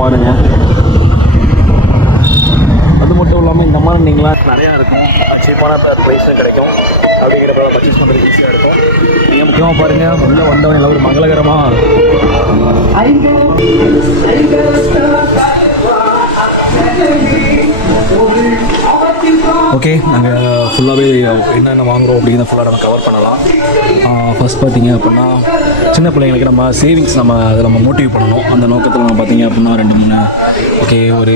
பாருங்கள். அது மட்டும் இல்லாமல் இந்த மாதிரி நீங்களா நிறையா இருக்கும், சீப்பான ப்ரைஸில் கிடைக்கும். அப்படிங்கிறத பர்ச்சேஸ் பண்ணுறது ஈஸியாக இருக்கும். நீங்கள் முக்கியமாக பாருங்கள், உள்ளே வந்தவங்க எல்லாம் ஒரு மங்களகரமாக ஓகே. நாங்கள் ஃபுல்லாகவே என்னென்ன வாங்குகிறோம் அப்படிங்கிறத ஃபுல்லாக நம்ம கவர் பண்ணலாம். ஃபஸ்ட் பார்த்திங்க அப்படின்னா சின்ன பிள்ளைங்களுக்கு நம்ம சேவிங்ஸ் அதை நம்ம மோட்டிவ் பண்ணணும். அந்த நோக்கத்தில் நம்ம பார்த்திங்க அப்படின்னா 2-3 ஓகே ஒரு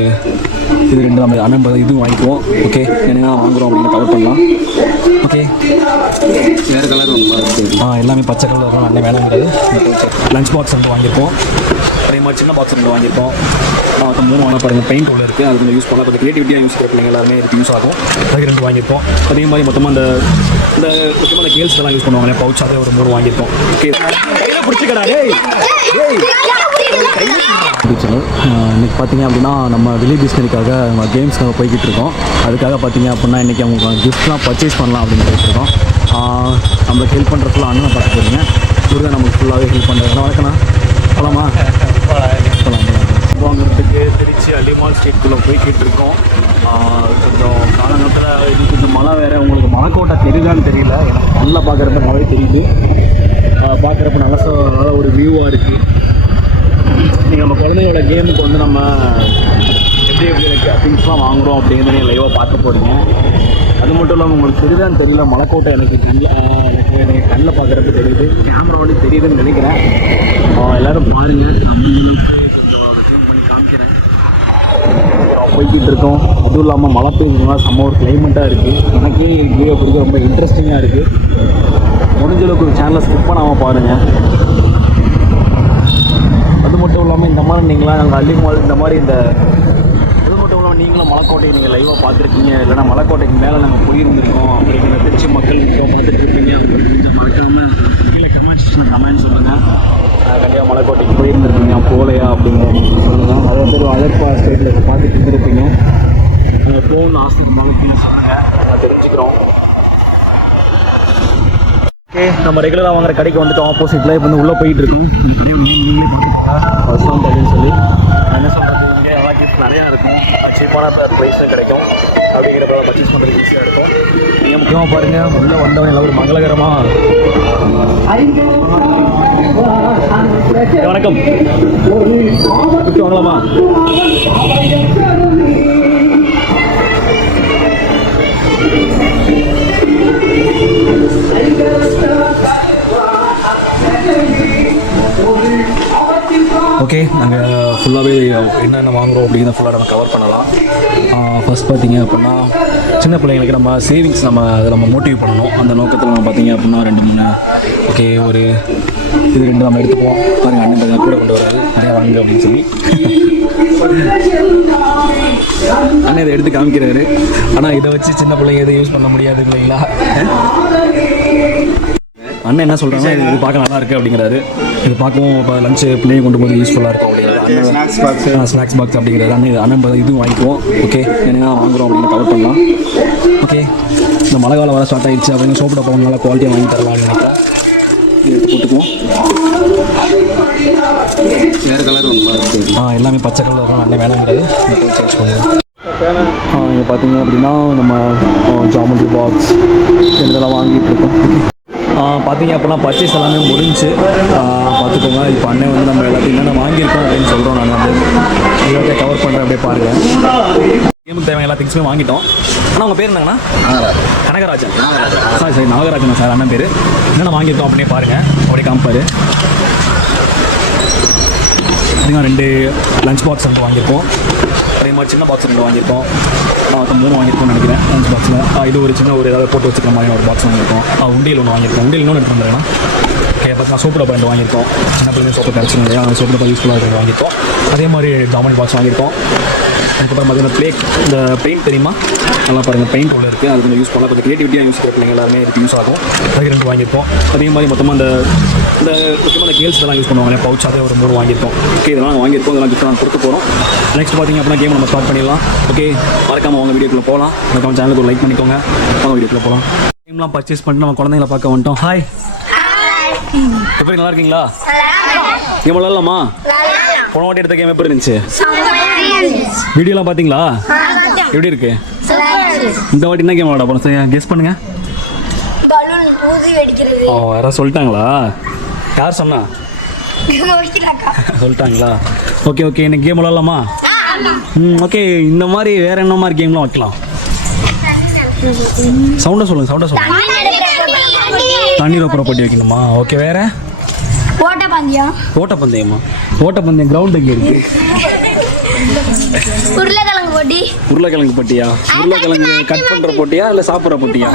இது 2 நம்ம அண்ணன் இதுவும் வாங்கிக்குவோம். ஓகே, என்னென்ன வாங்குகிறோம் அப்படின்னு கவர் பண்ணலாம். ஓகே, வேறு கலர் எல்லாமே பச்சை கலர் அண்ணன் வேணுங்கிறது. லஞ்ச் பாக்ஸ் 2 வாங்கியிருக்கோம். அதே மாதிரி சின்ன பாக்ஸ் 2 வாங்கியிருக்கோம். மொத்தம் 3 வாங்க பாருங்கள். பெயிண்ட் உள்ள இருக்குது, அது கொஞ்சம் யூஸ் பண்ணலாம். கொஞ்சம் க்ரியேட்டிவிட்டியாக யூஸ் பண்ணுற பிள்ளைங்க எல்லாருமே இதுக்கு யூஸ் ஆகும். அதுக்கு 2 வாங்கியிருக்கோம். அதே மாதிரி மொத்தமாக அந்த முக்கியமாக அந்த கேர்ள்ஸ் எல்லாம் யூஸ் பண்ணுவாங்க பவுச், அதே ஒரு 3 வாங்கியிருக்கோம். ஓகே, பிடிச்சிக்கடா இன்றைக்கி பார்த்தீங்க அப்படின்னா நம்ம வெளி பிஸ்னரிக்காக நம்ம கேம்ஸ்க்காக போய்கிட்டு இருக்கோம். அதுக்காக பார்த்தீங்க அப்படின்னா இன்றைக்கி அவங்க கிஃப்ட்லாம் பர்ச்சேஸ் பண்ணலாம் அப்படின்னு போயிட்டுருக்கோம். நம்மளுக்கு ஹெல்ப் பண்ணுற ஃபுல்லாக அண்ணனை பார்த்து போகிறீங்க. முருகன் நமக்கு ஃபுல்லாகவே ஹெல்ப் பண்ணுறதுனா வணக்கண்ணா. போகலாமா? போகலாம். வாங்குறதுக்கு திருச்சி அலிமால் ஸ்ட்ரீட்குள்ளே போய்கிட்டு இருக்கோம். கொஞ்சம் காலங்கத்தில் இதுக்கு இந்த மழை வேறு, உங்களுக்கு மலைக்கோட்டை தெரியுதான்னு தெரியல, எனக்கு நல்லா பார்க்குறப்ப நல்லாவே தெரியுது. பார்க்குறப்ப நல்ல ஒரு வியூவாக இருக்குது. நீங்கள் நம்ம குழந்தையோட கேமுக்கு வந்து நம்ம எப்படி திங்ஸ்லாம் வாங்குகிறோம் அப்படிங்கிறத நீங்கள் லைவாக பார்க்க போகிறீங்க. அது மட்டும் இல்லாமல் உங்களுக்கு தெரியுதான்னு தெரியல, மலைக்கோட்டை எனக்கு கண்ணில் பார்க்குறப்ப தெரியுது, கேமராவோட தெரியுதுன்னு நினைக்கிறேன். எல்லோரும் பாருங்கள், நம்மளுக்கு கொஞ்சம் ஜூம் பண்ணி காமிக்கிறேன். போய்கிட்டு இருக்கோம். அதுவும் இல்லாமல் மழை பெய்யுதுன்னா செம்ம ஒரு கிளைமேட்டாக இருக்குது. எனக்கு வீடியோ கொடுக்க ரொம்ப இன்ட்ரெஸ்டிங்காக இருக்குது. முடிஞ்சளவுக்கு ஒரு சேனலை ஸ்கிப் பண்ணாமல் பாருங்கள். அது மட்டும் இல்லாமல் இந்த மாதிரி நீங்களாம் நாங்கள் அள்ளிமால் இந்த மாதிரி அது மட்டும் இல்லாமல் நீங்களும் மலைக்கோட்டையை நீங்கள் லைவாக பார்த்துருக்கீங்க, இல்லைனா மலைக்கோட்டைக்கு மேலே நாங்கள் போயிருந்துருக்கோம் அப்படிங்கிற திருச்சி மக்கள் பார்த்துட்டு இருப்பீங்க. கீழே கமெண்ட் சொல்லுங்கள். கண்டிப்பாக மலைக்கோட்டைக்கு போயிருந்துருக்கீங்க, போகலையா அப்படிங்கிற சொல்லுங்கள். அதே பேர் அதர் ஸ்டேட்டில் பார்த்துட்டு இருந்துருப்பீங்க. ஃபோன் ஆசைக்கு சொல்லுங்கள், தெரிஞ்சுக்கிறோம். ஓகே, நம்ம ரெகுலராக வாங்குற கடைக்கு வந்துட்டு ஆப்போசிட்டில் இப்போ வந்து உள்ளே போயிட்டு இருக்கோம். இந்த கடையை நீங்களே பார்த்துக்கலாம் பஸ்லாம் அப்படின்னு சொல்லி என்ன சொல்கிறது, இங்கே நல்லா கிஃப்ட் நிறையா இருக்கும், சீப்பான ப்ரைஸில் கிடைக்கும். அப்படிங்கிறத பர்ச்சேஸ் பண்ணுறது ஈஸியாக இருக்கும். நீங்கள் முக்கியமாக பாருங்கள், உள்ளே வந்தவங்க எல்லாம் ஒரு மங்களகரமாக வணக்கம் கிஃப்ட் வாங்கலாமா? ஓகே, நாங்கள் ஃபுல்லாகவே என்னென்ன வாங்குகிறோம் அப்படிங்கிறத ஃபுல்லாக நம்ம கவர் பண்ணலாம். ஃபஸ்ட் பார்த்திங்க அப்படின்னா சின்ன பிள்ளைங்களுக்கு நம்ம சேவிங்ஸ் நம்ம மோட்டிவ் பண்ணணும். அந்த நோக்கத்தில் நம்ம பார்த்திங்க அப்படின்னா 2-3 ஓகே ஒரு இது 2 நம்ம எடுத்துப்போம். பாருங்கள், அண்ணன் கூட கொண்டு வராது நிறையா வாங்க அப்படின்னு சொல்லி அண்ணன் இதை எடுத்து காமிக்கிறாரு. ஆனால் இதை வச்சு சின்ன பிள்ளைங்க எதை யூஸ் பண்ண முடியாது இல்லைங்களா? அண்ணன் என்ன சொல்கிறாங்கன்னா, இது பார்க்க நல்லா இருக்குது அப்படிங்கிறாரு. இது பார்க்கவும் இப்போ லஞ்சு பிள்ளைங்க கொண்டு போய் யூஸ்ஃபுல்லாக இருக்கும் அப்படிங்கிறது. ஸ்நாக்ஸ் பாக்ஸ் அப்படிங்கிறது அண்ணன் இதுவும் வாங்கிக்குவோம். ஓகே, என்னென்ன வாங்குகிறோம் அப்படின்னு கவர் பண்ணலாம். ஓகே, இந்த மழை காலம் வர ஸ்டார்ட் ஆகிடுச்சு அப்படின்னு சோப்பு டப்பா நல்லா குவாலிட்டியாக வாங்கி தரலாம் அப்படின்னு நினைக்கிறேன். போட்டுக்குவோம். வேறு கலர் எல்லாமே பச்சை கலர் அண்ணன் வேணுங்கிறது சேஞ்ச் பண்ணுவோம். இங்கே பார்த்தீங்க அப்படின்னா நம்ம ஜாமெண்ட்ரி பாக்ஸ் இதெல்லாம் வாங்கிட்டு இருக்கோம். பார்த்தீங்க அப்படின்னா பர்ச்சேஸ் எல்லாமே முடிஞ்சு பார்த்துக்கோங்க. இப்போ அண்ணன் வந்து நம்ம எல்லாத்தையும் என்னென்ன வாங்கியிருக்கோம் அப்படின்னு சொல்கிறோம். நான் வந்து எல்லாத்தையும் கவர் பண்ணுறேன், அப்படியே பாருங்கள். கேமுக்கு தேவையான எல்லா திங்ஸுமே வாங்கிட்டோம். ஆனால் உங்கள் பேர் என்னங்கண்ணா? கனகராஜன். சரி நாகராஜன் சார் அண்ணன் பேர். என்னென்ன வாங்கியிருக்கோம் அப்படியே பாருங்கள், அப்படியே காமிப்பார். பார்த்தீங்கன்னா 2 லஞ்ச் பாக்ஸ் 2 வாங்கியிருக்கோம். அதே மாதிரி சின்ன பாக்ஸ் 2 வாங்கியிருக்கோம். மொத்தம் 3 வாங்கியிருக்கோம்னு நினைக்கிறேன் லஞ்ச் பாக்ஸில். இது ஒரு சின்ன ஒரு ஏதாவது போட்டு வச்சுக்கிற மாதிரி ஒரு பாக்ஸ் வாங்கியிருக்கோம். உண்டியல் 1 வாங்கியிருக்கோம். உண்டியல் இன்னொன்று எடுத்து வந்துடுறேன்னா ஓகே. பார்த்தீங்கன்னா சோப்பு டப்பா 2 வாங்கியிருக்கோம். சின்ன பிள்ளைங்க சோப்பு கிடச்சிடும் இல்லையா, அந்த சோப்பு டப்பா யூஸ்ஃபுல்லாக 2 வாங்கியிருக்கோம். அதே மாதிரி ஜாமெண்ட் பாக்ஸ் வாங்கியிருக்கோம். அதுக்கப்புறம் பார்த்தீங்கன்னா பிளேட், இந்த பெயிண்ட் தெரியுமா, நல்லா பாருங்கள், பெயிண்ட் உள்ள இருக்குது, அது கொஞ்சம் யூஸ் பண்ணலாம். கொஞ்சம் க்ரியேட்டிவிட்டியாக யூஸ் பண்ணுற பிள்ளைங்க எல்லாருமே இதுக்கு யூஸ் ஆகும். அதுக்கு 2 வாங்கியிருக்கோம். அதே மாதிரி மொத்தமாக இந்த முக்கியமான கேர்ள்ஸ் எல்லாம் யூஸ் பண்ணுவாங்க பவுச், அதே ஒரு 3 வாங்கியிருக்கோம். ஓகே, இதெல்லாம் வாங்கியிருக்கோம். இதெல்லாம் கிஃப்ட் நான் கொடுக்க போகிறோம். நெக்ஸ்ட் பார்த்திங்க அப்படின்னா கேம் நம்ம ஸ்டார்ட் பண்ணிடலாம். ஓகே, மறக்காமல் அவங்க வீடியோக்குள்ளே போகலாம். மறக்காமல் சேனலுக்கு ஒரு லைக் பண்ணிக்கோங்க. அவங்க வீடியோக்குள்ளே போகலாம். கேம்லாம் பர்ச்சேஸ் பண்ணிட்டு நம்ம குழந்தைங்கள பார்க்க வந்துட்டோம். ஹாய், எப்படி நல்லா இருக்கீங்களா? கேம் விளாட்லாமா? போன வாட்டி எடுத்த கேம் எப்படி இருந்துச்சு? வீடியோலாம் பார்த்தீங்களா? எப்படி இருக்கு? இந்த வாட்டி என்ன கேம் விளாட போகிறோம்? கெஸ் பண்ணுங்க. பலூன் ஊதி வெடிக்கிறது. ஓ, யாராவது சொல்லிட்டாங்களா? யார் சொன்னா? சொல்லிட்டாங்களா? ஓகே ஓகே, இன்னைக்கு கேம் விளாட்லாமா? ஓகே, இந்த மாதிரி வேற என்ன மாதிரி கேம்லாம் வைக்கலாம்? சவுண்டா சொல்லுங்க. தண்ணீர் அப்புறம் போட்டி வைக்கணுமா? ஓகே, வேற ஓட்டப்பந்தயமா? ஓட்டப்பந்தயம் கிரவுண்ட் எங்கே இருக்கு? உருளைக்கிழங்கு போட்டியா? உருளைக்கிழங்கு கட் பண்ற போட்டியா இல்ல சாப்பிட்ற போட்டியா?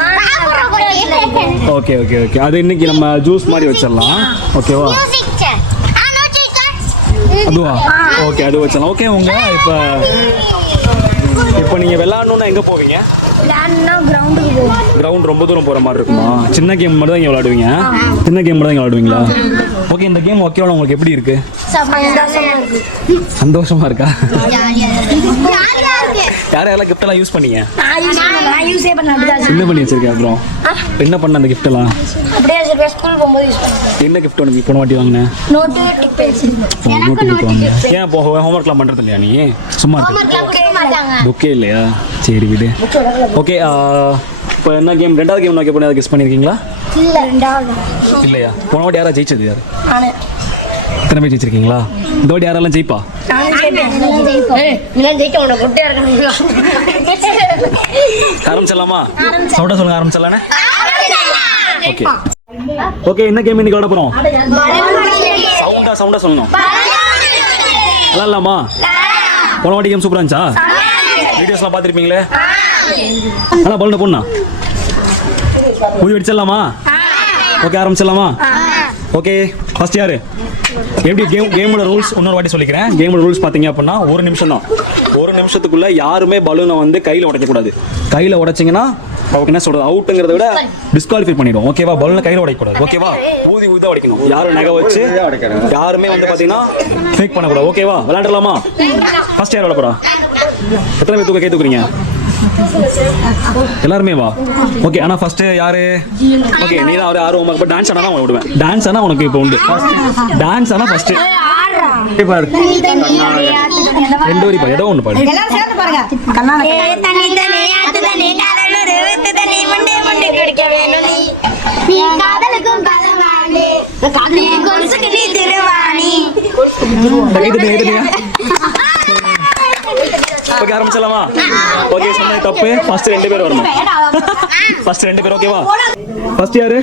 ஓகே ஓகே ஓகே, அது இன்னைக்கு நம்ம ஜூஸ் மாதிரி வச்சிடலாம். ஓகேவா? அதுவா? ஓகே, அது வச்சிடலாம். ஓகே, உங்க இப்போ நீங்க விளையாடணும்னா எங்க போவீங்க? கிரவுண்ட் ரொம்ப தூரம் போற மாதிரி இருக்குமா? சின்ன கேம் மட்டும் தான் இங்க விளையாடுவீங்க? சின்ன கேம் மட்டும் தான் விளையாடுவீங்களா? ஓகே, இந்த கேம் ஓகேவா? உங்களுக்கு எப்படி இருக்கு? சந்தோஷமா இருக்கா? யாரெல்லாம் கிஃப்ட் எல்லாம் யூஸ் பண்ணீங்க? என்ன பண்ணி வச்சிருக்கேன்? அப்புறம் என்ன பண்ண அந்த கிஃப்ட் எல்லாம்? என்ன கிஃப்ட் ஒன்று போன வாட்டி வாங்கினேன்? நோட்டு கிஃப்ட் வாங்க. ஏன் இப்போ ஹோம்ஒர்க்லாம் பண்றது இல்லையா நீ? சும்மா புக்கே இல்லையா? சரி விடு. ஓகே, இப்போ என்ன கேம்? ரெண்டாவது கேம் நோக்கி போய் அதை கெஸ் பண்ணியிருக்கீங்களா? இல்லையா? போன வாட்டி யாரா ஜெயிச்சது? யாரு? எத்தனை பேர் ஜெயிச்சிருக்கீங்களா? இந்த வாட்டி யாரெல்லாம் ஜெயிப்பா? ஆரம்பிச்சிடலாமா? சவுண்டா சொல்லுங்க, ஆரம்பிச்சிடலானே. ஓகே ஓகே, என்ன கேம் இன்னைக்கு விளையாட போறோம்? சவுண்டா சொல்லணும். விளையாடலாமா? போன வாட்டி கேம் சூப்பரா இருந்துச்சா? வீடியோஸ்லாம் பார்த்துருப்பீங்களே. ஆனால் பலூனை போடணா மூடி வெடிச்சிடலாமா? ஓகே, ஆரம்பிச்சிடலாமா? ஓகே, ஃபர்ஸ்ட் யாரு? எப்படி கேமோட ரூல்ஸ் இன்னொரு வாட்டி சொல்லிக்கிறேன். கேமோட ரூல்ஸ் பார்த்தீங்க அப்படின்னா 1 நிமிஷம் தான். 1 நிமிஷத்துக்குள்ள யாருமே பலூனை வந்து கையில் உடைக்கக்கூடாது. கையில் உடைச்சிங்கன்னா அவருக்கு என்ன சொல்றது, அவுட்டுங்கிறத விட டிஸ்குவாலிஃபை பண்ணிடும். ஓகேவா? பலூனை கையில் உடைக்கக்கூடாது. ஓகேவா? ஊதி தான் உடைக்கணும். யாரும் நகை வச்சு யாருமே வந்து பார்த்தீங்கன்னா ஃபேக் பண்ணக்கூடாது. ஓகேவா? விளையாடலாமா? ஃபர்ஸ்ட் யார் விளையாட போறா? எத்தனை பேர் கை தூக்குறீங்க? எல்லாருமே வா. ஓகே, ஆனால் ஃபர்ஸ்ட் யாரு? ஓகே, நீ தான் ஆர்வம். இப்போ டான்ஸ் ஆனால் தான் விடுவேன். டான்ஸ் ஆனால் உனக்கு இப்போ உண்டு. டான்ஸ் ஆனால் ஃபர்ஸ்ட் பாரு. 2 வரி பாரு, ஏதோ ஒன்று பாரு. ஓகே, ஆரம்பிச்சலாமா? ஓகே, சொன்ன தப்பு. ஃபர்ஸ்ட் 2 பேர் வரணும். ஃபர்ஸ்ட் 2 பேர். ஓகேவா? ஃபர்ஸ்ட் யாரு?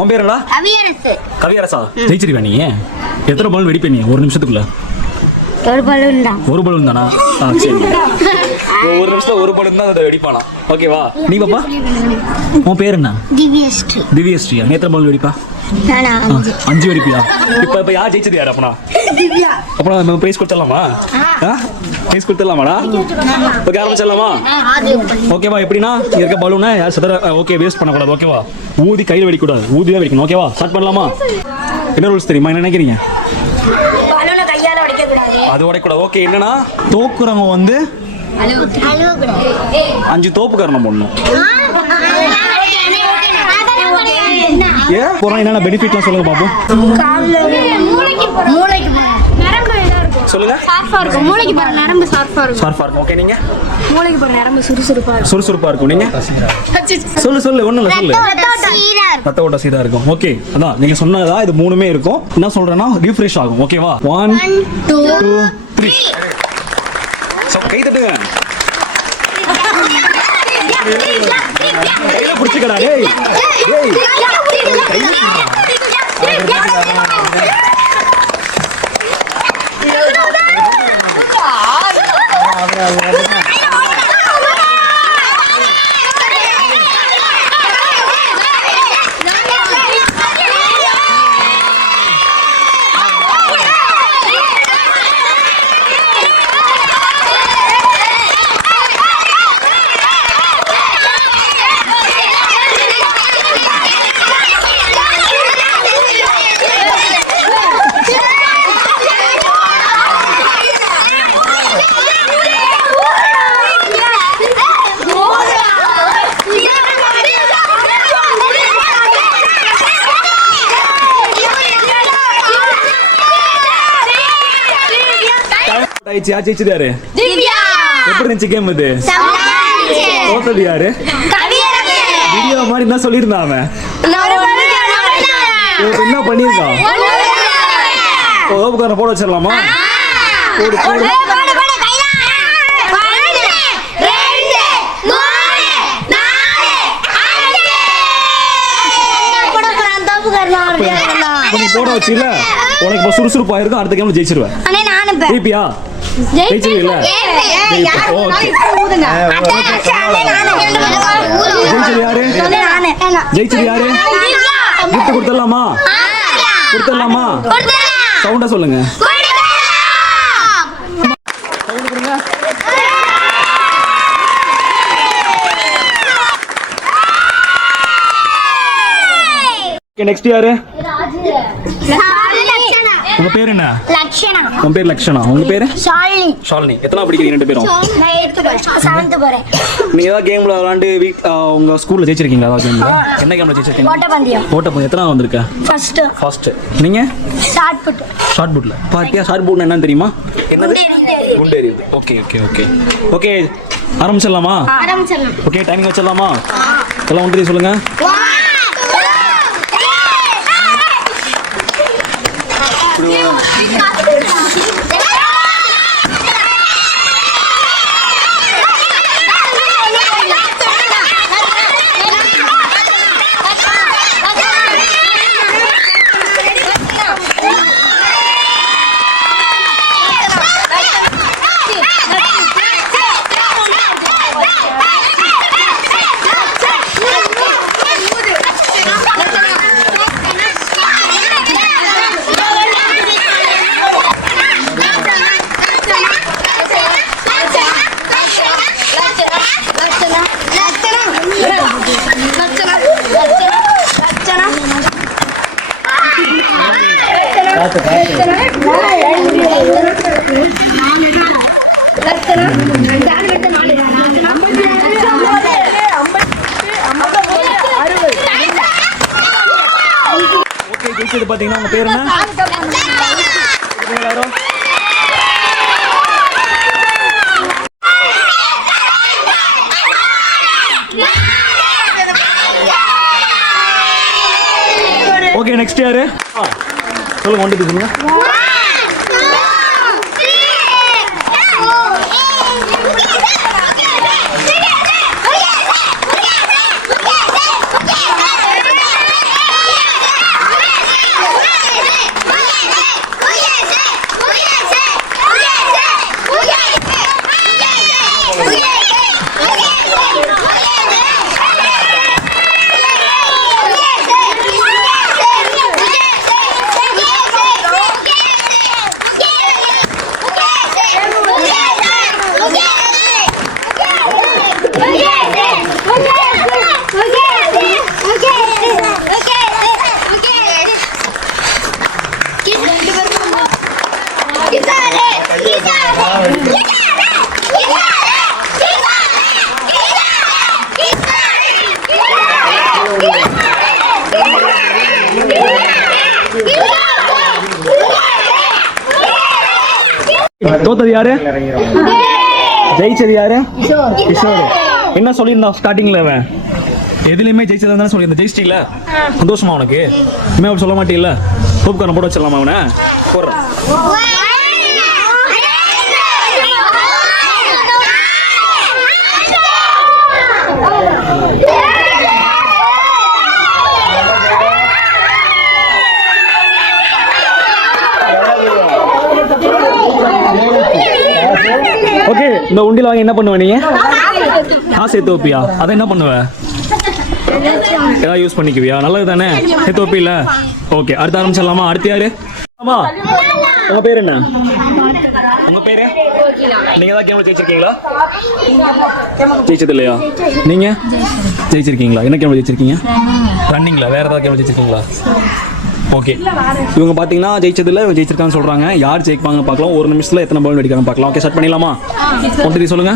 உன் பேர் என்னடா? கவியரசா. ஜெயிச்சிருவா நீ? எத்தனை பால் வெடிப்ப நீ 1 நிமிஷத்துக்குள்ள? ஒரு பலூன் தானா? சரி, 1 நிமிஷத்துல 1 பலூன் தான் அதை வெடிப்பானா? ஓகேவா? நீ பாப்பா, உன் பேர் என்ன? திவ்யஸ்ரீயா. நீ எத்தனை பால் வெடிப்பா? 5 வெடிப்பியா? இப்ப யார் ஜெயிச்சது? யார் அப்பனா? அப்புறம் நம்ம பிரைஸ் கொடுத்துடலாமா? பிரைஸ் கொடுத்துடலாமாடா? ஓகே, ஆரம்பிச்சிடலாமா? ஓகேவா? எப்படின்னா இங்க இருக்க பலூனை யார் சதற ஓகே வேஸ்ட் பண்ணக்கூடாது. ஓகேவா? ஊதி கையில் வெடிக்கூடாது, ஊதி தான் வெடிக்கணும். ஓகேவா? ஸ்டார்ட் பண்ணலாமா? என்ன ரூல்ஸ் தெரியுமா? என்ன நினைக்கிறீங்க? அது உடைக்கூடாது. ஓகே, என்னன்னா தோக்குறவங்க வந்து 5 தோப்புக்காரணும் போடணும். ஏன் போறோம்? என்னென்ன பெனிஃபிட்லாம் சொல்லுங்க பாப்போம். சொல்லுங்க. ஓகே, நீங்க சுறுசுறுப்பா இருக்கும். நீங்க சொல்லு ஒண்ணு இல்ல சொல்லு. ரத்த ஓட்ட சீரா இருக்கும். ஓகே, அதான் நீங்க சொன்னதா இது 3மே இருக்கும். என்ன சொல்றேன்னா ரீஃப்ரெஷ் ஆகும். ஓகேவா? 1 2 3 கை தட்டுங்க. கையில பிடிச்சிக்கடா. டேய் ஆயிடுச்சு. யார் ஜெயிச்சது யாரு? திவ்யா. எப்படி இருந்துச்சு கேம் இது? செமையா இருந்துச்சு. தோத்தது யாரு? கவியரசு. வீடியோ மாதிரி என்ன சொல்லியிருந்தான் அவன்? என்ன பண்ணியிருக்கான்? ஓப்புக்காரன் போட வச்சிடலாமா? போடு போடு. நீ போட வச்சில உனக்கு இப்போ சுறுசுறுப்பா இருக்கும். அடுத்த கேம்ல ஜெயிச்சிருவேன். ஜெயிப்பியா? ஜெயிச்சிருவீல்ல? ஓகே. ஜெயிச்சது யாரு? ஜெயிச்சது யாரு? கிஃப்ட் கொடுத்துடலாமா? கொடுத்துடலாமா? சவுண்டா சொல்லுங்க. நெக்ஸ்ட் யாரு? உங்க பேர் என்ன? லக்ஷனா. உங்க பேர் லக்ஷனா. உங்க பேரு? ஷாலினி. ஷாலினி. எத்தனை படிக்கிறீங்க ரெண்டு பேரும்? நான் 8th போறேன். 7th போறேன். நீங்க ஏதாவது கேம்ல விளையாண்டு உங்க ஸ்கூல்ல ஜெயிச்சிருக்கீங்களா? ஏதாவது கேம்ல? என்ன கேம்ல ஜெயிச்சிருக்கீங்க? ஓட்டப்பந்தயம். ஓட்டப்பந்தயம். எத்தனை வந்திருக்க? ஃபர்ஸ்ட். நீங்க? Shot put. ஷார்ட் புட்ல. பாத்தியா ஷார்ட் புட்னா என்னன்னு தெரியுமா? என்னது? குண்டேறி. Okay okay okay okay. ஆரம்பிச்சிடலாமா? ஆரம்பிச்சிடலாம். ஓகே டைமிங் வச்சிடலாமா? எல்லாம் ஒன்றே சொல்லுங்க. ஜெயிச்சது பாத்தீங்கன்னா உங்க பேர் என்ன? யாரும்? ஓகே நெக்ஸ்ட் யாரு? சொல்லுங்க. ஒன்று சொல்லுங்க. தோத்தது யாரு? ஜெயிச்சது யாரு? கிஷோர். என்ன சொல்லியிருந்தான் ஸ்டார்டிங்ல? அவன் எதுலையுமே ஜெயிச்சதா தானே சொல்லியிருந்தான். ஜெயிச்சிட்டீங்களா? சந்தோஷமா உனக்கு? இனிமே அப்படி சொல்ல மாட்டீல்ல? சூப்புக்காரன் போட வச்சிடலாமா அவனை? போடுறேன். ஓகே இந்த உண்டில வாங்கி என்ன பண்ணுவ நீ? காசு சேர்த்து வைப்பியா? அதை என்ன பண்ணுவ? ஏதாவது யூஸ் பண்ணிக்குவியா? நல்லது தானே, சேர்த்து வைப்பில்ல? ஓகே அடுத்த ஆரம்பிச்சிடலாமா? அடுத்து யாரு? ஆமா உங்க பேர் என்ன? உங்க பேரு? நீங்க தான் கேம்ல ஜெயிச்சிருக்கீங்களா? ஜெயிச்சது இல்லையா? நீங்க ஜெயிச்சிருக்கீங்களா? என்ன கேம்ல ஜெயிச்சிருக்கீங்க? ரன்னிங்ல. வேற ஏதாவது கேம்ல ஜெயிச்சிருக்கீங்களா? ஓகே இவங்க பார்த்தீங்கன்னா ஜெயிச்சதில்ல, இவங்க ஜெயிச்சிருக்கான்னு சொல்கிறாங்க. யார் ஜெயிப்பாங்க பார்க்கலாம். ஒரு நிமிஷத்தில் எத்தனை பால் அடிக்கிறாங்க பார்க்கலாம். ஓகே ஸ்டார்ட் பண்ணிடலாமா? ஒன்று சொல்லுங்க.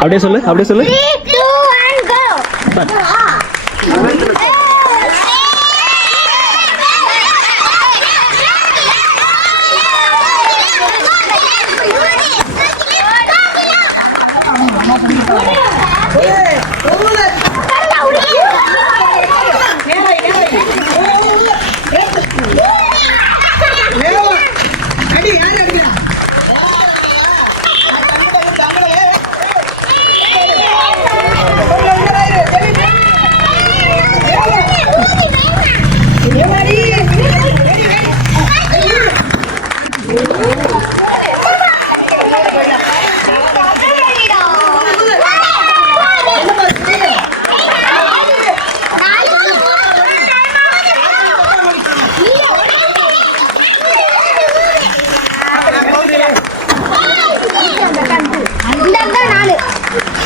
அப்படியே சொல்லு, அப்படியே சொல்லு. 3, 2, 1 go.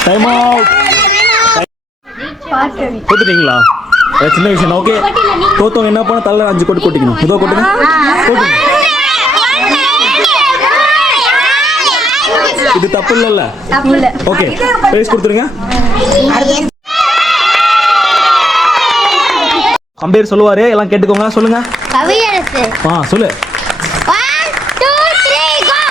Time out. கொடுத்துட்டீங்களா? சின்ன விஷயம். ஓகே, தோத்தவங்க என்ன பண்ண தலை 5 கோடி கொட்டிக்கணும். இதோ கொட்டுங்க. இது தப்பு இல்லைல்ல? ஓகே, பிரைஸ் கொடுத்துருங்க. அம்பேர் சொல்லுவாரு, எல்லாம் கேட்டுக்கோங்க. சொல்லுங்க. கவியரசு. சொல்லு. 1 2 3 go.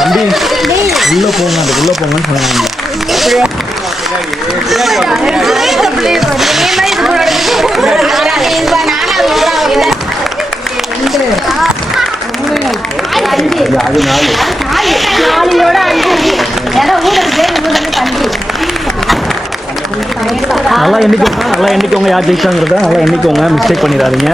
தம்பி உள்ள போங்க, அது உள்ள போங்கன்னு சொன்னாங்க. நல்லா எண்ணிக்கோங்க, நல்லா எண்ணிக்கோங்க. யார் ஜெயிச்சாங்கிறத நல்லா எண்ணிக்கோங்க. மிஸ்டேக் பண்ணிடாதீங்க.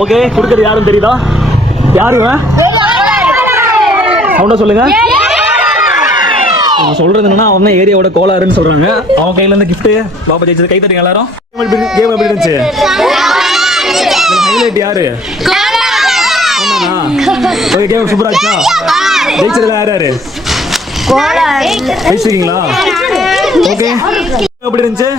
ஓகே, கொடுக்கறது யாரும் தெரியுதா? யாரு சவுண்டா சொல்லுங்க. சொல்றது என்னன்னா அவன் தான் ஏரியாவோட கோளாறுன்னு சொல்றாங்க. அவன் கையில இருந்து கிஃப்ட் பாப்பா ஜெயிச்சது. கை தட்டுங்க எல்லாரும். கேம் எப்படி இருந்துச்சு? ஹைலைட் யாரு? ஓகே, கேம் சூப்பரா இருந்துச்சா? ஜெயிச்சதுல யார் யாரு ஜெயிச்சிருக்கீங்களா? ஓகே, எப்படி இருந்துச்சு?